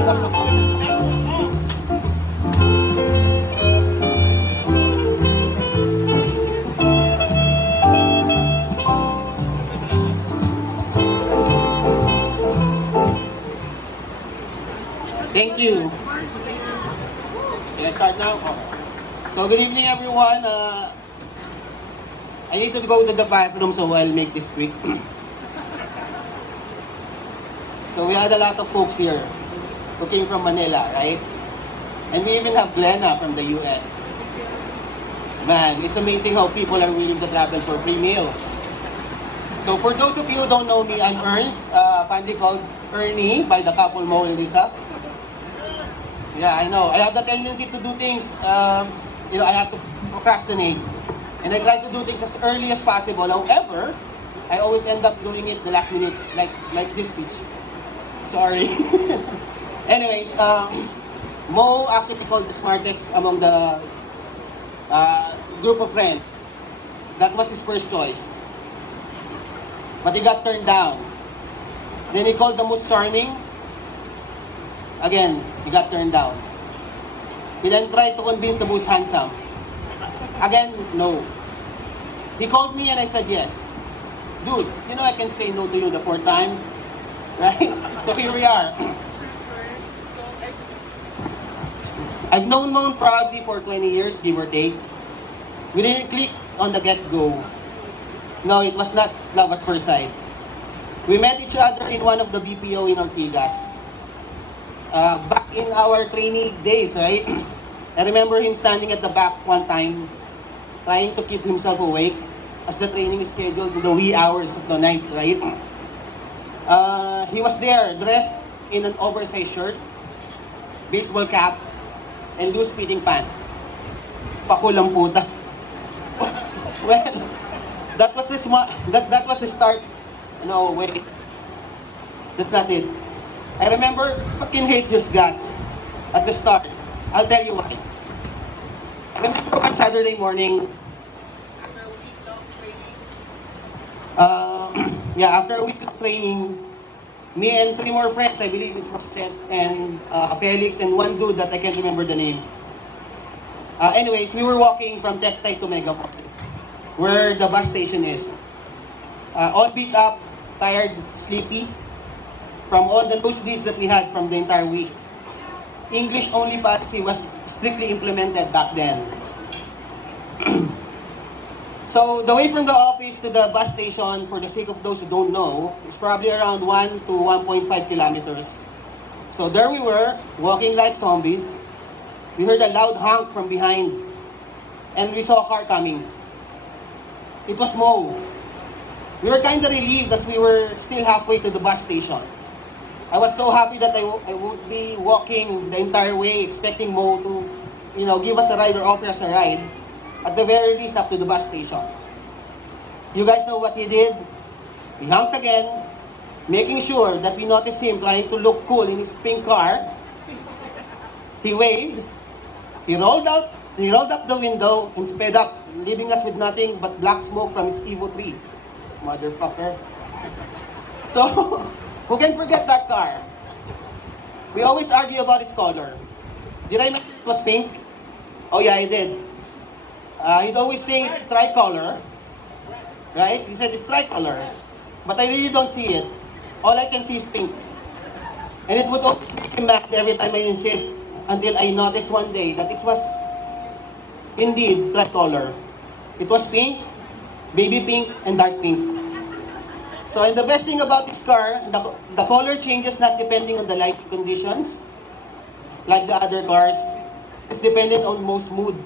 Thank you. Can I start now? Okay. So good evening everyone. I need to go to the bathroom, so I'll make this quick. So we had a lot of folks here who came from Manila, right? And we even have Glenna from the US. Man, it's amazing how people are willing to travel for free meals. So for those of you who don't know me, I'm Ernst, fondly called Ernie by the couple Mo and Lisa. Yeah, I know. I have the tendency to do things, I have to procrastinate. And I try to do things as early as possible. However, I always end up doing it the last minute, like this speech. Sorry. Anyways, Mo actually called the smartest among the group of friends. That was his first choice. But he got turned down. Then he called the most charming. Again, he got turned down. He then tried to convince the most handsome. Again, no. He called me and I said yes. Dude, you know I can say no to you the fourth time. Right? So here we are. I've known Moon probably for 20 years, give or take. We didn't click on the get-go. No, it was not love at first sight. We met each other in one of the BPO in Ortigas. Back in our trainee days, right? I remember him standing at the back one time, trying to keep himself awake as the training is scheduled to the wee hours of the night, right? He was there, dressed in an oversized shirt, baseball cap, and loose fitting pants. Pakulang puta. Well, that was the start. No, wait. That's not it. I remember fucking hate his guts at the start. I'll tell you why. I remember one Saturday morning, after a week of training, me and three more friends, I believe it was Seth and Felix and one dude that I can't remember the name. Anyways, we were walking from Tech Type to Megaport, where the bus station is. All beat up, tired, sleepy, from all the nosebleeds that we had from the entire week. English only policy was strictly implemented back then. So the way from the office to the bus station, for the sake of those who don't know, is probably around 1 to 1.5 kilometers. So there we were, walking like zombies. We heard a loud honk from behind, and we saw a car coming. It was Mo. We were kind of relieved as we were still halfway to the bus station. I was so happy that I would be walking the entire way, expecting Mo to, give us a ride or offer us a ride. At the very least, up to the bus station. You guys know what he did? He honked again, making sure that we noticed him trying to look cool in his pink car. He waved. He rolled up the window and sped up, leaving us with nothing but black smoke from his Evo 3. Motherfucker. So, who can forget that car? We always argue about its color. Did I mention it was pink? Oh yeah, I did. He'd always say it's tricolor. Right? He said it's tricolor. But I really don't see it. All I can see is pink. And it would always make him mad every time I insist, until I noticed one day that it was indeed tricolor. It was pink, baby pink, and dark pink. So, and the best thing about this car, the color changes not depending on the lighting conditions, like the other cars. It's dependent on most mood.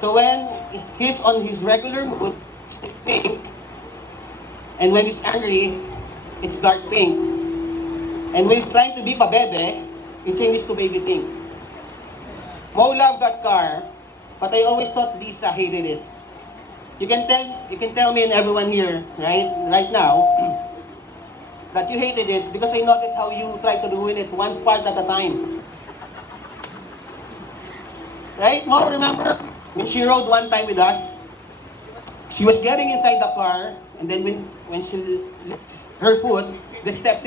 So when he's on his regular mood, it's pink. And when he's angry, it's dark pink. And when he's trying to be pabebe, it changes to baby pink. Mo loved that car, but I always thought Lisa hated it. You can tell me and everyone here, right now, that you hated it because I noticed how you try to ruin it one part at a time. Right? Mo, remember when she rode one time with us? She was getting inside the car, and then when she lifted her foot, the step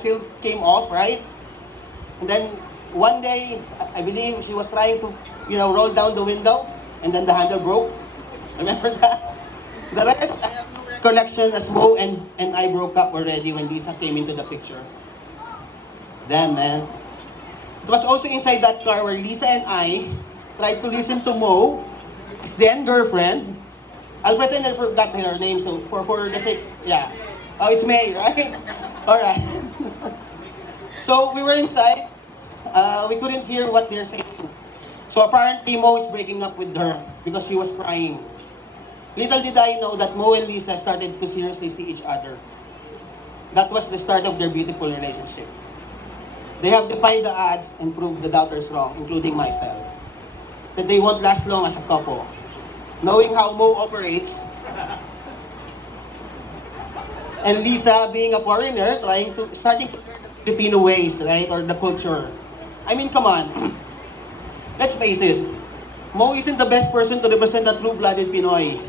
still came off, right? And then one day, I believe she was trying to, roll down the window, and then the handle broke. Remember that? The rest, I have no recollection as Mo and I broke up already when Lisa came into the picture. Damn, man. It was also inside that car where Lisa and I tried to listen to Mo, his then girlfriend. I'll pretend I forgot her name, so for the sake, yeah. Oh, it's May, right? Alright. So we were inside. We couldn't hear what they're saying. So apparently Mo is breaking up with her because she was crying. Little did I know that Mo and Lisa started to seriously see each other. That was the start of their beautiful relationship. They have defied the odds and proved the doubters wrong, including myself. That they won't last long as a couple. Knowing how Mo operates, and Lisa being a foreigner, starting to learn the Filipino ways, right, or the culture. I mean, come on. Let's face it. Mo isn't the best person to represent a true-blooded Pinoy.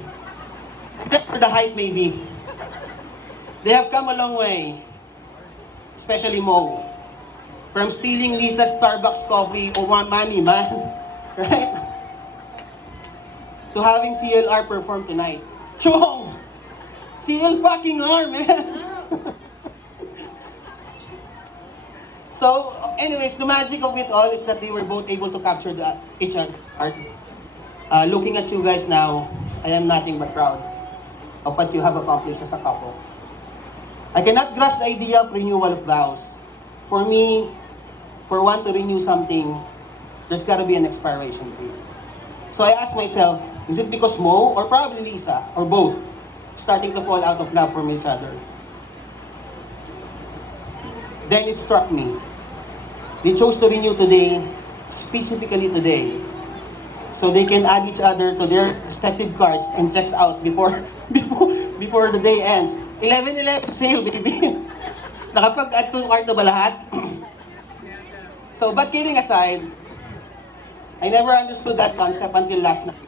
Except for the height, maybe. They have come a long way. Especially Mo. From stealing Lisa's Starbucks coffee or money, man. Right? To having CLR perform tonight. Chong! CL fucking R, man! So, anyways, the magic of it all is that they were both able to capture each other. Looking at you guys now, I am nothing but proud of what you have accomplished as a couple. I cannot grasp the idea of renewal of vows. For me, for one to renew something, there's gotta be an expiration date. So I asked myself, is it because Mo, or probably Lisa, or both, starting to fall out of love from each other? Then it struck me. They chose to renew today, specifically today, so they can add each other to their respective cards and checks out before the day ends. 11-11 sale, baby. Nakapag-add to cart na ba lahat? So, but kidding aside, I never understood that concept until last night.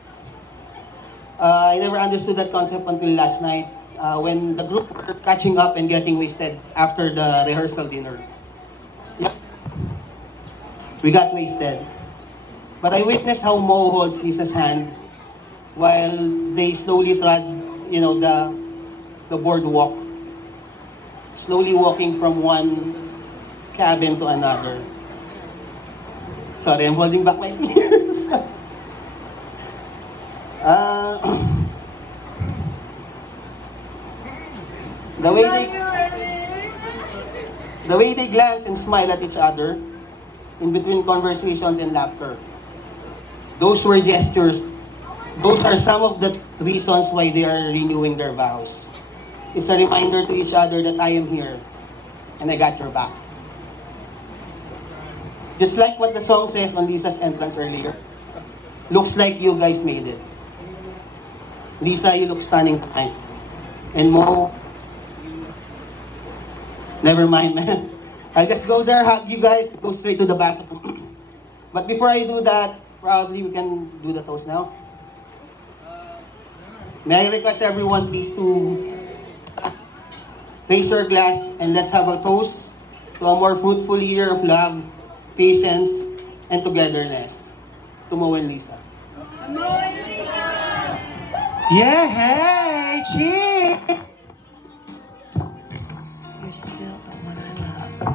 When the group were catching up and getting wasted after the rehearsal dinner. Yep. We got wasted. But I witnessed how Mo holds Lisa's hand while they slowly trod, the boardwalk. Slowly walking from one cabin to another. Sorry, I'm holding back my tears. The way they glance and smile at each other in between conversations and laughter. Those were gestures. Those are some of the reasons why they are renewing their vows. It's a reminder to each other that I am here and I got your back. Just like what the song says on Lisa's entrance earlier. Looks like you guys made it. Lisa, you look stunning tonight. And Mo, never mind, man. I'll just go there, hug you guys, go straight to the bathroom. But before I do that, probably we can do the toast now. May I request everyone please to raise your glass and let's have a toast to a more fruitful year of love, patience, and togetherness. To Mo and Lisa. Mo and Lisa! Yeah, hey, cheers!